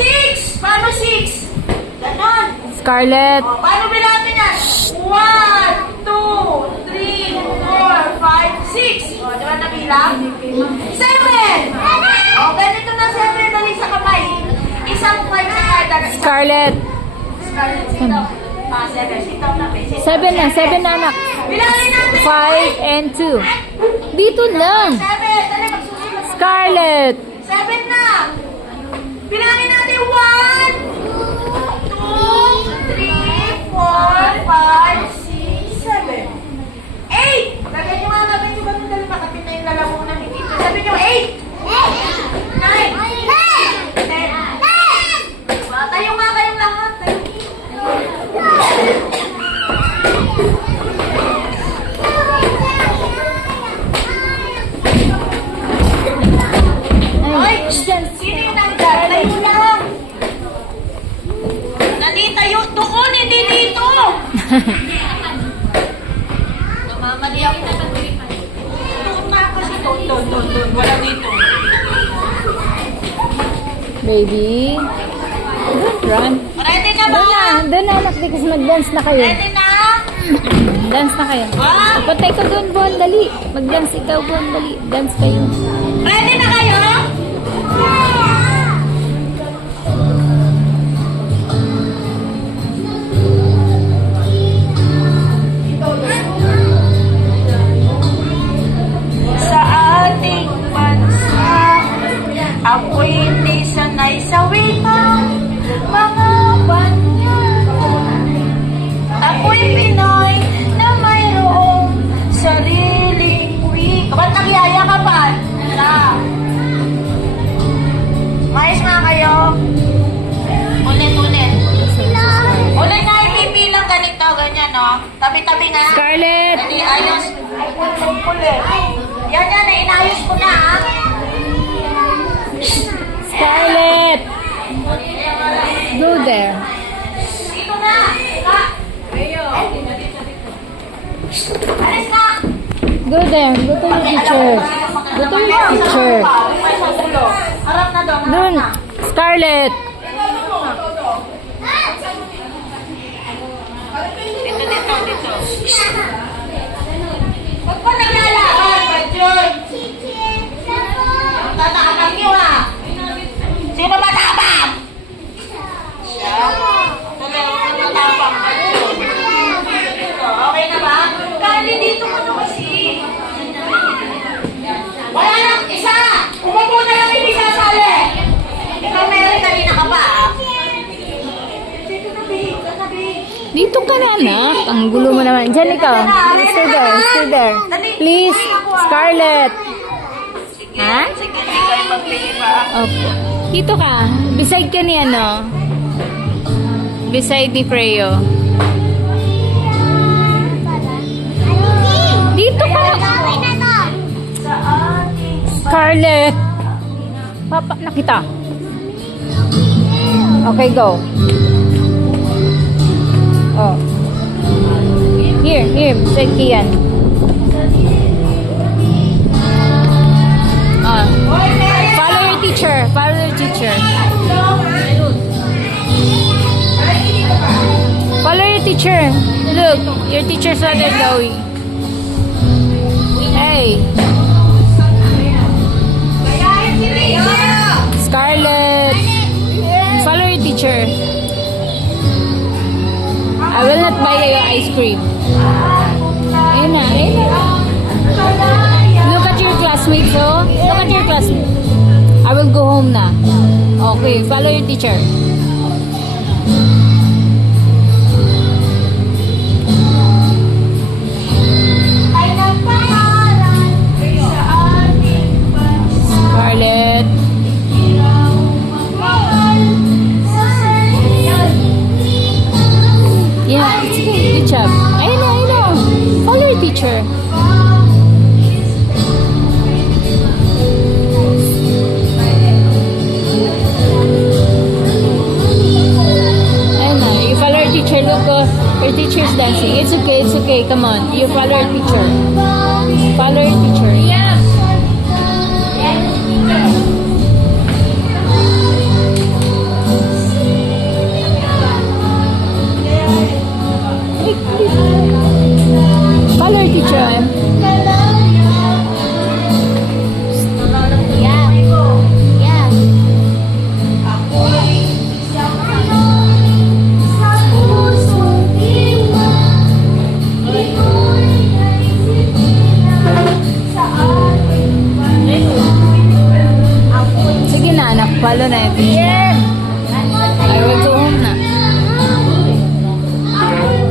6! Paano 6? Ganon. Scarlett. O, paano bilangin yan? 1, 2, 3, 4, 5, 6. O, di ba nabilang? 7! O, ganito na 7 dali sa kamay. Isang 5 sa kada. Scarlett. Scarlett, sit down. 7. Sit down na, babe. 7 na, 7 na anak. Bilangin natin. 5 and 2. Dito lang. 7. Dali, magsusunod. Scarlett. 7 na. Bilangin natin. 1, 2, 3, 4, 5, 6, 7. 8. Lagyan nyo nga natin yung ganun dali. Makapit na yung lalamunan ni Tito. Sabi nyo, 8. 9. 10. Tayo nga kayong lahat. Ay, sino yung nandyan? Tayo lang. Nandito yung doon, hindi dito. Namamali ako. Doon na kasi doon. Wala dito. Baby. Don't run. Ready na ba? Doon na anak, kasi mag-dance na kayo. Ready na? Dance na kayo. Ah! Patay ka doon, Bon, dali. Mag-dance ikaw, Bon, dali. Dance kayo. Ready na kayo? Sa ating bansa, ako'y hindi sanay sa wika, mga banyan. Ako'y Pinoy na mayroong sariling wika. Ba't nagyayakapan? Mais nga kayo. Ulit. Ulit nga ipipilang ganito, ganyan, no? Tabi-tabi nga. Scarlett. Hindi, ayos. Ulit. Yan, inayos ko na, ha? Scarlett. Go there. Dito na. Alis na. Go there. Go to your teacher. Go to your teacher. Harap na doon. Doon. Scarlett. Dito. Huwag pa naglalakad, Badyon. Tatakapang nyo, ha? Sino ba tapang? Siya. Tuloy, huwag na matapang, Badyon. Okay na ba? Kali dito ka na kasi. Wala lang, isa! Umupo na lang hindi sasali! Ikaw meron kanina ka pa, ha? Dito na, babe. Dito ka na, anak. Ang gulo mo naman. Diyan ikaw. Stay there. Stay there. Please. Scarlett. Ha? Sige, hindi kayo magpili pa. Opo. Dito ka. Beside ka ni ano? Beside ni Freyo. Dito ka. Sa ating Scarlett. Papa, nakita. Okay, go. Oh. Here. Beside Kian. Follow your teacher. Follow your teacher. Look, your teacher started going. Hey. Scarlett. Follow your teacher. I will not buy you ice cream. Ayun na. Look at your classmates, oh. Look at your classmates. I will go home na. Okay, follow your teacher. Scarlett. Yeah, it's okay. Good job. I know. Follow your teacher. You follow your teacher. Look, your teacher is dancing. It's okay. Come on. You follow your teacher. Follow your teacher. Follow natin.